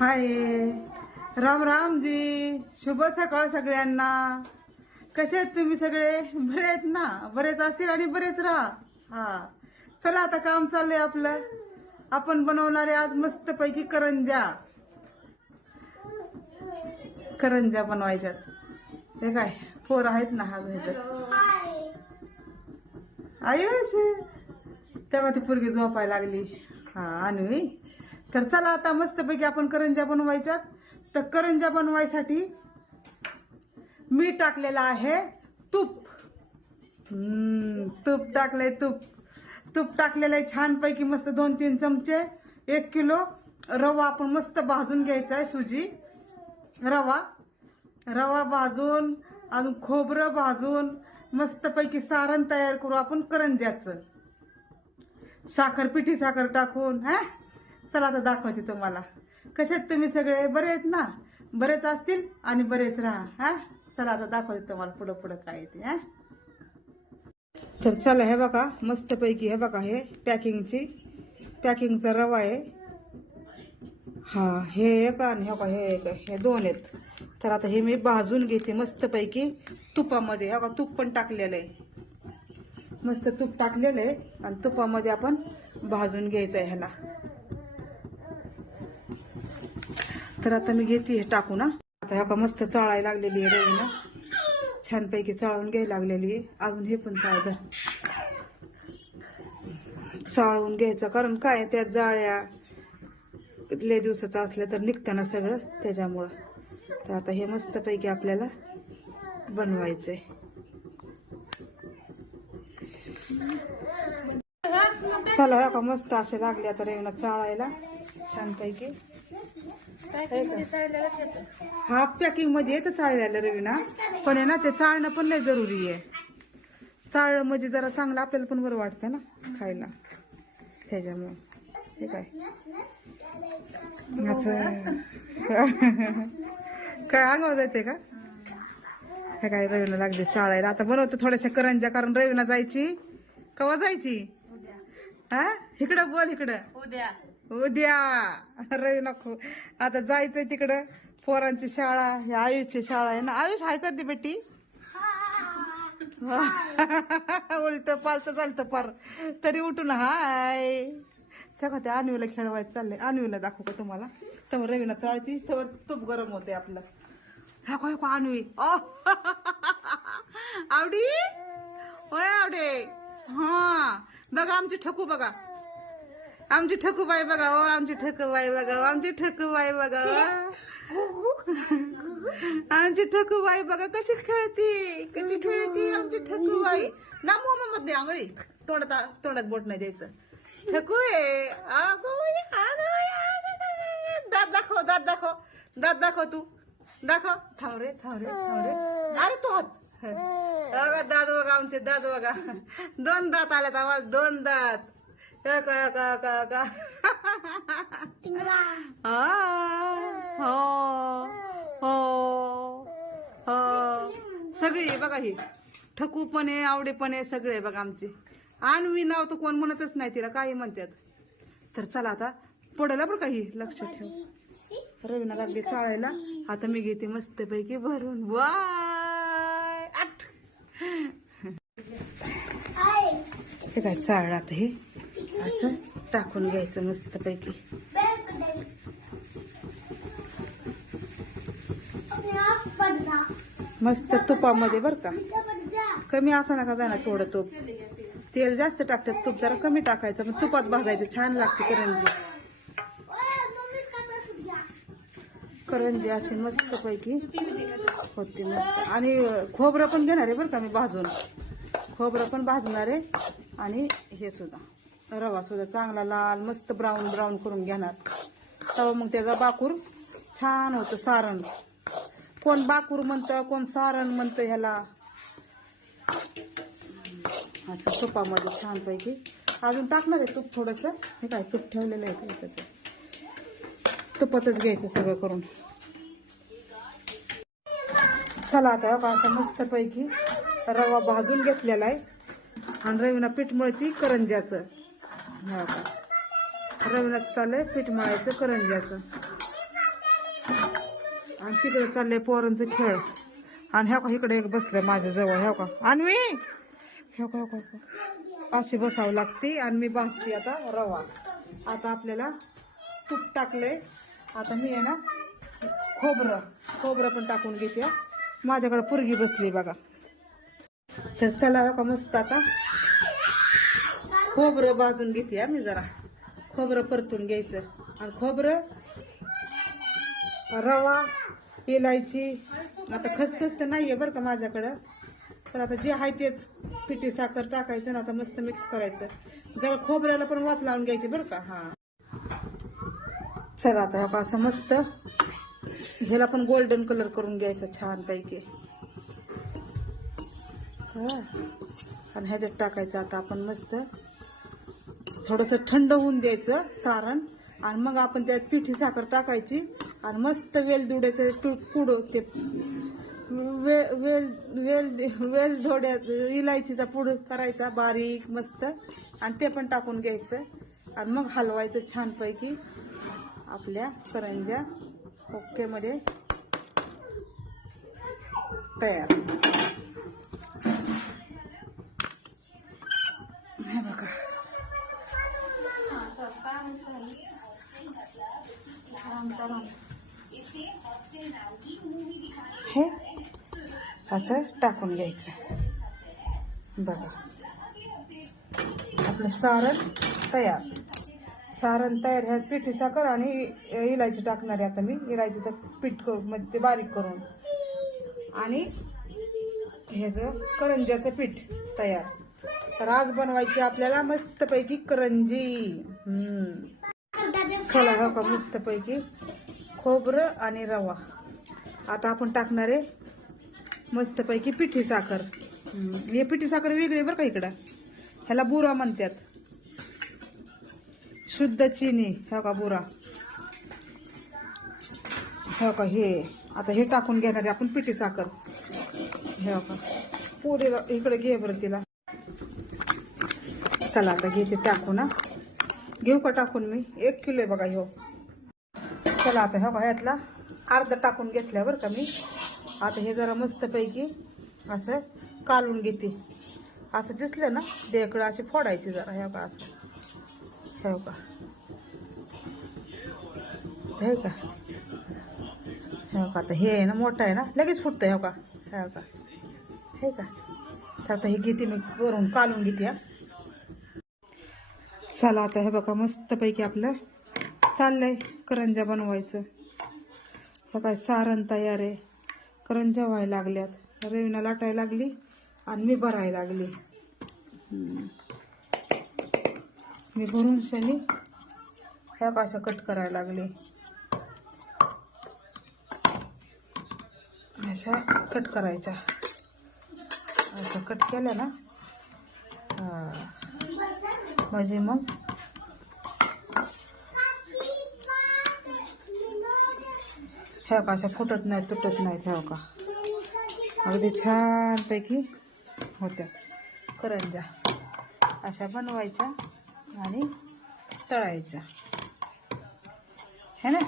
हाय. राम रामजी शुभ सकाळ सगळ्यांना. कसे आहेत तुम्ही सगळे? बरे आहेत ना? बरेच असतील आणि बरेच राहा. हा. चला आता काम चाललंय आपलं. आपण बनवणारे आज मस्त पैकी करंजा. करंजा बनवायच्यात. हे काय? पोर आहेत ना हा इथं आयुष अशी. तेव्हा ती पोरगी झोपायला लागली. हा आणि तर चला आता मस्तपैकी आपण करंजा बनवायच्यात. तर करंजा बनवायसाठी मी टाकलेलं आहे तूप. तूप टाकलंय तूप. तूप टाकलेलं आहे छानपैकी मस्त दोन तीन चमचे एक किलो. रवा आपण मस्त भाजून घ्यायचा आहे सुजी. रवा. रवा भाजून अजून खोबरं भाजून मस्तपैकी सारण तयार करू आपण करंज्याचं. साखर पिठी साखर टाकून हा? चला आता दाखवते तुम्हाला. कसे आहेत तुम्ही सगळे? बरे आहेत ना? बरेच असतील आणि बरेच राहा हा? चला आता दाखवते तुम्हाला पुढं पुढं काय येते हा? तर चला हे बघा मस्तपैकी हे बघा हे पॅकिंगची पॅकिंगचा रवा आहे. हा हे एक आणि हे बघा हे एक हे दोन आहेत. तर आता हे मी भाजून घेते मस्तपैकी तुपामध्ये. हे बघा तूप पण टाकलेलं आहे. मस्त तूप टाकलेलं आहे आणि तुपामध्ये आपण भाजून घ्यायचं आहे ह्याला. तर आता मी घेते हे टाकू ना. आता ह्या का मस्त चाळायला लागलेली आहे रवी ना छानपैकी चाळून घ्यायला लागलेली आहे. अजून हे पण चाळ चाळून घ्यायचं. कारण काय त्या जाळ्या लय दिवसाचं असलं तर निघताना सगळं त्याच्यामुळं. तर आता हे मस्तपैकी आपल्याला बनवायचंय. चला ह्या का मस्त असे लागले आता रेवणा चाळायला. छानपैकी. हे का? हा पॅकिंगमध्ये येतं चाळलेलं रवीना. पण आहे ना ते चाळणं पण लय जरुरी आहे. चाळलं म्हणजे जरा चांगलं आपल्याला पण बरं वाटतं ना खायला. त्याच्यामुळे. हे काय? असं. काय अंगावर जाते का? हे काय रवीना लागली चाळायला. आता बनवतो थोड्याशा करंजा कारण रवीना जायची. कवा जायची? हा? इकडं बोल इकडं. उद्या. उद्या. अरे नको. आता जायचंय तिकडं. पोरांची शाळा हे आयुषची शाळा आहे ना. आयुष हाय करते बेटी. उलट पालत चालतं पार. तरी उठून हाय. तेव्हा त्या आणवीला खेळवायचं चाललंय. आणवीला दाखवू का तुम्हाला? तर रवीना चाळती तर तूप गरम होते आपलं. हाको हाको आणवी ओ. आवडी? होय आवडे? हा. बघा आमची ठकू बघा. आमची ठकूबाई बघा ओ आमची ठकूबाई बघा हो, आमची ठकूबाई बघा हो. आमची ठकूबाई बघा कशी खेळती कशी खेळती आमची ठकूबाई ना मोमा मध्ये आंगळी तोंडात तोंडात बोट नाही द्यायचं. ठकू ये दात दाखव दात दाखव. दात दाखव तू. दाखव. थांब रे थांब रे थांब रे. अरे तो हात. अगं दात बघा आमचे दात बघा. दोन दात आल्यात आम्हाला दोन दात. का का का का का? हा, हो हो सगळी आहे बघा ही. ठकू पण आहे आवडे पण आहे सगळे आहे बघा आमचे. आणवी नाव तर कोण म्हणतच नाही तिला काही म्हणतात तर चला आता पडला बरं काही लक्ष ठेव. रवीना लागली चाळायला. आता मी घेते मस्तपैकी भरून. वाय! आठ! काय चाळ आता हे? असं टाकून घ्यायचं मस्तपैकी. मस्त तुपामध्ये बरं का. कमी असा नका जाणार थोडं तूप. तेल जास्त टाकतात तूप जरा कमी टाकायचं मग तुपात भाजायचं छान लागते करंजी. करंजी अशी मस्त पैकी होते मस्त. आणि खोबरं पण घेणार आहे बरं का मी भाजून. खोबरं पण भाजणार आहे आणि हे सुद्धा. रवा सुद्धा चांगला लाल मस्त ब्राऊन ब्राऊन करून घेणार. तेव्हा मग त्याचा बाकूर छान होतं सारण. कोण बाकूर म्हणतं कोण सारण म्हणतं ह्याला? असं तुपामध्ये छानपैकी. अजून टाकणार आहे तूप थोडंसं. हे काय तूप ठेवलेलं आहे काय त्याचं तुपातच घ्यायचं सगळं करून. चला आता हो का असं मस्तपैकी रवा भाजून घेतलेला आहे. आणि रवीना पीठ मळती करंज्याचं. हो का चाललंय पीठ मळायचं करंज्याचं आणि तिकडे चाललंय पोरांचं खेळ. आणि ह्या का इकडे एक बसलंय माझ्या जवळ ह्या का? आणि ह्या का ह्या का, का? अशी बसावं लागते आणि मी भाजते आता रवा. आता आपल्याला तूप टाकलंय. आता मी आहे ना खोबरं खोबरं पण टाकून घेते. माझ्याकडे पुरगी बसली बघा. तर चला हो का मस्त आता. खोबरं भाजून घेते आम्ही मी जरा. खोबरं परतून घ्यायचं. आणि खोबरं रवा इलायची. आता खसखस तर आहे बरं का माझ्याकडं. पण आता जे आहे तेच पिठी साखर टाकायचं ना आता मस्त मिक्स करायचं. जरा खोबऱ्याला पण वाफ लावून घ्यायची बरं का. हां. चला आता ह्या असं मस्त ह्याला पण गोल्डन कलर करून घ्यायचा छान पैकी आणि ह्याच्यात टाकायचं आता आपण मस्त. थोडस थंड होऊन द्यायचं सारण आणि मग आपण त्यात पिठी साखर टाकायची आणि मस्त वेल दुड्याचं तू- ते वे- वेल वेल वेल धोड्यात इलायचीचा पूड करायचा बारीक मस्त आणि ते पण टाकून घ्यायचं. आणि मग हलवायचं छानपैकी आपल्या करंज्या ओकेमध्ये तयार. हे हे असं टाकून घ्यायचं. बघा. आपलं सारण तयार. सारण तयार. ह्या पिठी साखर आणि इलायची टाकणार आहे आता मी. इलायचीचं पीठ करून म्हणजे ते बारीक करून. आणि ह्याचं करंज्याचं पीठ तयार. तर आज बनवायची आपल्याला मस्तपैकी करंजी. हम्म. चला हो का मस्तपैकी. खोबरं आणि रवा. आता आपण टाकणार आहे मस्तपैकी पिठी साखर. हे पिठी साखर वेगळी बरं का इकडं. ह्याला बुरा म्हणतात. शुद्ध चिनी हो का बुरा. हो का हे. आता हे टाकून घेणार आहे आपण पिठी साखर. हे हो का. पुरीला इकडे घे बरं तिला. चला आता घेते टाकू ना घेऊ का टाकून मी? एक किलो आहे बघा ह्यो. चला आता ह्या ह्यातला अर्धा टाकून घेतल्या का मी. आता हे जरा मस्तपैकी असं कालून घेते. असं दिसलं ना देकडं अशी फोडायची जरा ह्या का असं. हे का. हे का. हे का. आता हे आहे ना मोठं आहे ना लगेच फुटतं हे का. हे का. हे का. तर आता हे घेते मी करून कालून घेते हा. चला आता हे बघा मस्तपैकी आपलं चाललंय करंजा बनवायचं. हे काय सारण तयार आहे. करंजा व्हायला लागल्यात. रवीना लाटायला लागली आणि मी भरायला लागली. मी भरून शनी ह्या कशा कट करायला लागली. अशा कट करायच्या. असं कट केलं ना हा. म्हणजे मग. ह्या का अशा फुटत नाहीत तुटत नाहीत ह्या का? अगदी छानपैकी होत्या. करंजा अशा बनवायच्या आणि तळायच्या. है ना?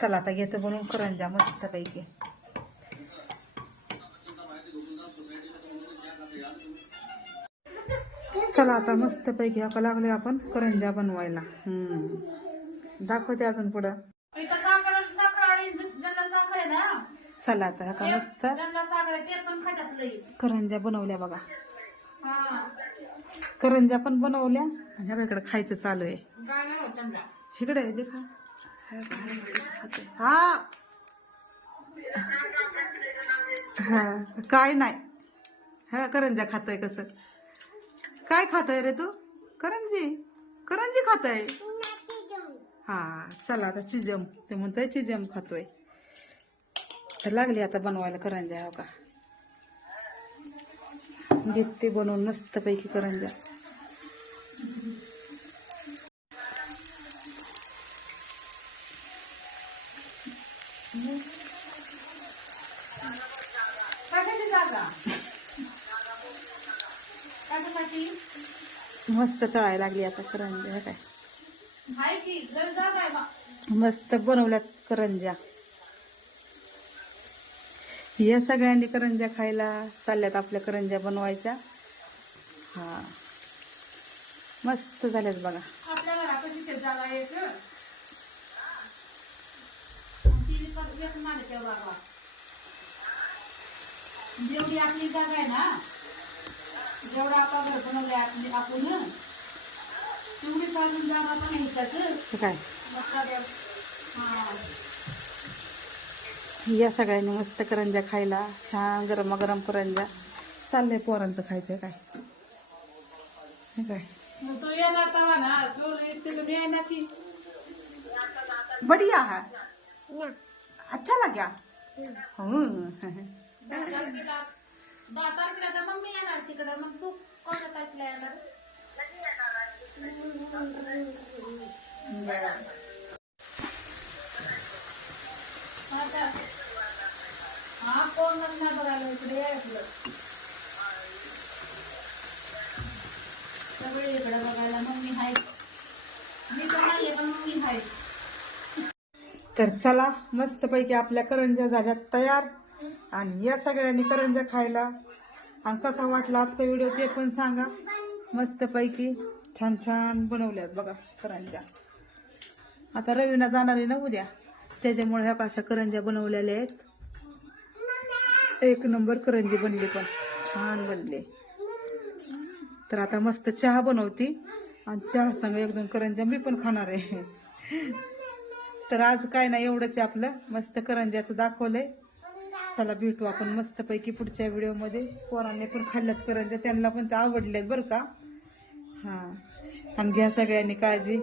चला आता घेतो बनवून करंजा मस्तपैकी चला आता मस्तपैकी आपण लागलोय आपण करंजा बनवायला. हम्म. दाखवते अजून पुढं. चला आता का मस्त. करंजा बनवल्या बघा. हा. करंजा पण बनवल्या आणि इकडे खायचं चालू आहे. इकडे आहे, देखा. हा. हा काय नाही. हा करंजा खातोय कसं. काय खातोय रे तू? करंजी. करंजी खातोय? हा चला आता चिजम. ते म्हणतोय चिजम खातोय. तर लागली आता बनवायला करंजा हो का? घेते बनवून मस्तपैकी करंजा कशाची जागा कशासाठी मस्त तळायला लागली आता करंजा हे काय? मस्त बनवल्यात करंजा या सगळ्यांनी करंज्या खायला चालल्यात आपल्या करंज्या बनवायच्या. हा. मस्त झाल्यात बघा. जेवढी आपली जागा आहे ना जेवढा बनवले आपली आपण तेवढी काढून जागा पण हा. या सगळ्यांनी मस्त करंज्या खायला छान गरम गरम करंज्या. चाललंय पोरांचं खायचं काय? काय? तो तवा ना तो की बढ़िया है अच्छा लग गया हम्म. दहा तारखेला तर मग मी येणार तिकडं. मग तू कोणत्या तारखेला येणार? हा कोण लग्न बघायला इकडे ऐकलं सगळे इकडे बघायला मम्मी हाय मी तर नाहीये पण मम्मी हाय तर चला मस्तपैकी आपल्या करंज्या झाल्या तयार. आणि या सगळ्यांनी करंज्या खायला. आणि कसा वाटला आजचा व्हिडिओ ते पण सांगा. मस्तपैकी छान छान बनवल्यात बघा करंज्या. आता रवीना जाणार आहे ना उद्या. त्याच्यामुळे ह्या कशा करंज्या बनवलेल्या आहेत. एक नंबर करंजी बनली पण. छान बनली. तर आता मस्त चहा बनवती. आणि चहा संग एक दोन करंज्या मी पण खाणार आहे. तर आज काय नाही एवढंच आहे आपलं. मस्त करंज्याचं दाखवलंय. चला भेटू आपण मस्तपैकी पुढच्या व्हिडिओमध्ये. पोरांनी पण खाल्ल्यात करंज्या त्यांना पण आवडल्यात बरं का? हां. आणि घ्या सगळ्यांनी काळजी.